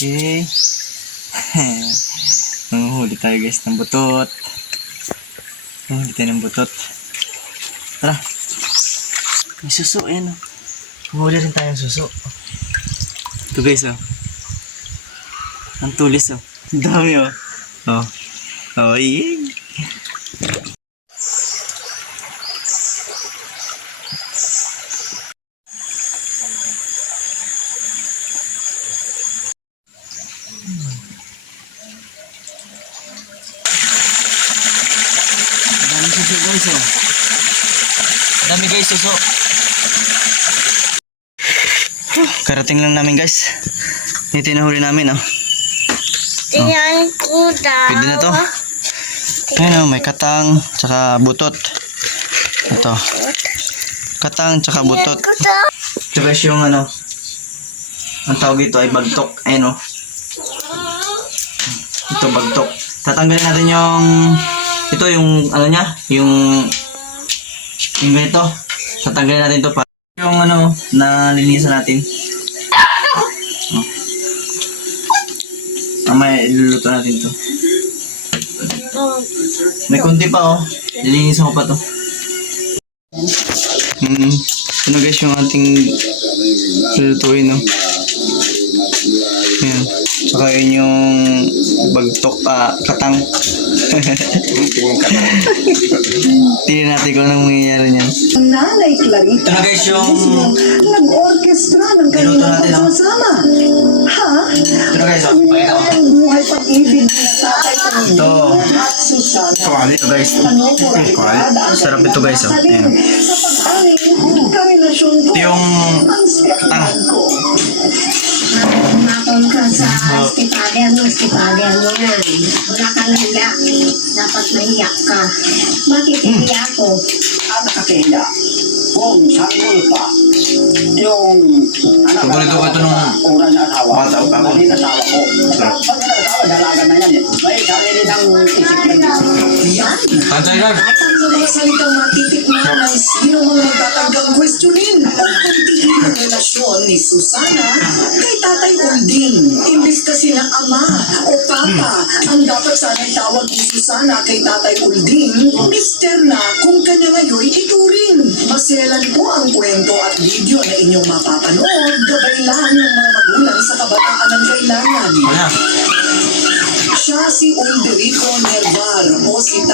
Okay. Manguhuli tayo guys ng butot. Manguhuli tayo ng butot. Tara. May suso, ayan o. Manguhuli rin tayo ng suso. Ito guys o. Ang tulis o. Ang dami o. O. O, yay. Suso guys oh. Dami guys suso. Karating lang namin guys. Ito nahuli namin oh. Tingnan ko daw. Pwede na to. Ayan oh, may katang tsaka butot. Ito. Katang tsaka butot. Ito guys yung ano. Ang tawag ito ay bagtok. Ayan oh. Ito bagtok. Tatanggalin natin yung ito yung ano niya, yung ganito. Tatanggalin natin to pa. Yung ano, nalinisan natin. Oh. Mamaya iluluto natin to. May kunti pa oh. Nilinisan ko pa to. Ano guys yung ating lulutuin no. Ayan. Saka yun yung bagtok katang. Tingnan natin kung anong mangyayari niyan. Nanay Clarita. Ito na guys yung nag-orkestra ng kanilang pagsasama. Ha? ito na guys. Pakita ko. Ang buhay pag-ibig na tatay Ito. at Susana. Ito guys. Sarap ito guys oh. Ayan. Sa pag-aling karelasyon ko. Ito yung Ang katang. ko. Matol ka sa hospital mo yan. Wala kang hiya. Dapat mahiyak ka. Bakit hiya ko? Ang nakakihiya kung sanggol pa yung anak Paborito ko ito nung oras na asawa bata pa ako. hindi asawa ko pag nag-asawa dalaga na yan may sarili ng isip ng Tansay guys. Ang mga salitang matitikman ng sino mang magtatanggang questionin ang kuntiin ng relasyon ni Susana kay Tatay Ulding. Imbis kasi na ama o papa ang dapat sana'y tawag ni Susana kay Tatay Ulding, mister na kung kanya ngayon ituring. Maselan po ang kwento at video na inyong mapapanood, gabay lang ng mga magulang sa kabataan ng kailangan. Ayan. Siya si Ulderico Nervar o si